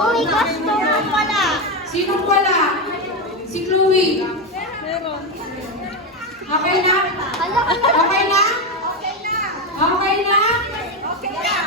Oh my gosh, meron wala. Sinong wala? Si Chloe. Meron. Okay na? Hala, Okay na? okay na. Okay na? Okay na.